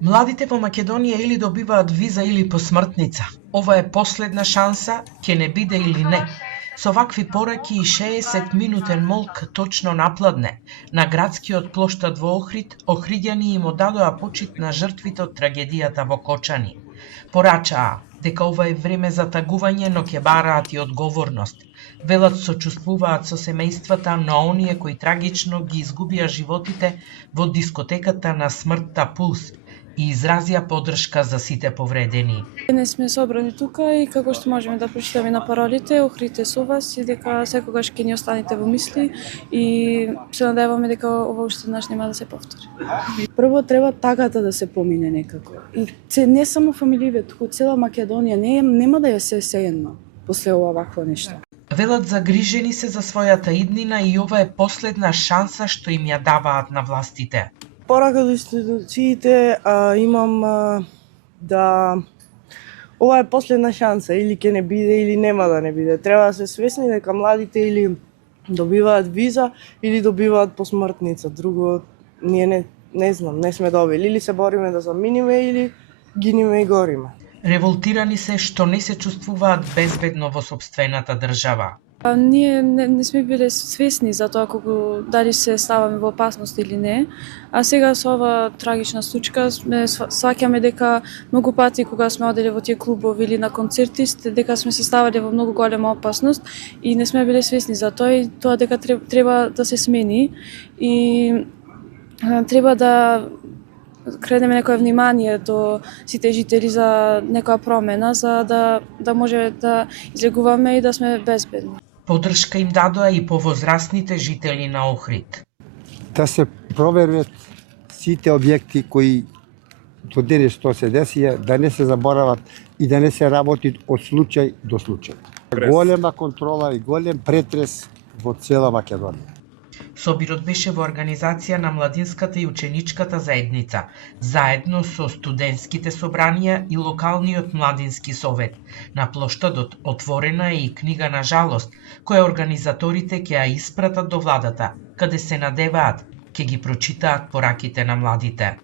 Младите во Македонија или добиваат виза или посмртница. Ова е последна шанса, ќе не биде или не. Со вакви пораки и 60-минутен молк точно напладне, на градскиот плоштад во Охрид, охриѓани им одадоа почит на жртвите од трагедијата во Кочани. Порачаа дека ова е време за тагување, но ќе бараат и одговорност. Велат сочувствуваат со семејствата на оние кои трагично ги изгубија животите во дискотеката на смртта Пулс и изразија поддршка за сите повредени. Не сме собрани тука и како што можеме да прочитаме на паролите, Охрид е со вас и дека секогаш ќе ни останете во мисли и се надеваме дека ова уште еднаш нема да се повтори. Прво треба тагата да се помине некако. И не само фамилија, туку цела Македонија нема да ја се сеено после ова вакво нешто. Велат загрижени се за својата иднина и ова е последна шанса што им ја даваат на властите. Порака до институциите имам да ова е последна шанса, или ќе не биде или нема да не биде. Треба да се свесни дека младите или добиваат виза или добиваат посмртница. Друго ние не знам, не сме добили. Или се бориме да заминиме или гиниме и гориме. Револтирани се што не се чувствуваат безбедно во сопствената држава. Ние не сме биле свесни за тоа дали се ставаме во опасност или не, а сега со ова трагична случка сваќаме дека многу пати кога сме оделе во тие клубови или на концерти, дека сме се ставале во многу голема опасност и не сме биле свесни за тоа и тоа дека треба да се смени и треба да кредеме некое внимание до сите жители за некоја промена, за да може да излегуваме и да сме безбедни. Поддршка им дадоа и повозрастните жители на Охрид. Да се проверат сите објекти кои до денес што се десија, да не се заборават и да не се работи од случај до случај. Голема контрола и голем претрес во цела Македонија. Собирот беше во организација на младинската и ученичката заедница, заедно со студентските собранија и локалниот младински совет. На плоштадот отворена е и книга на жалост, која организаторите ќе ја испратат до владата, каде се надеваат ќе ги прочитаат пораките на младите.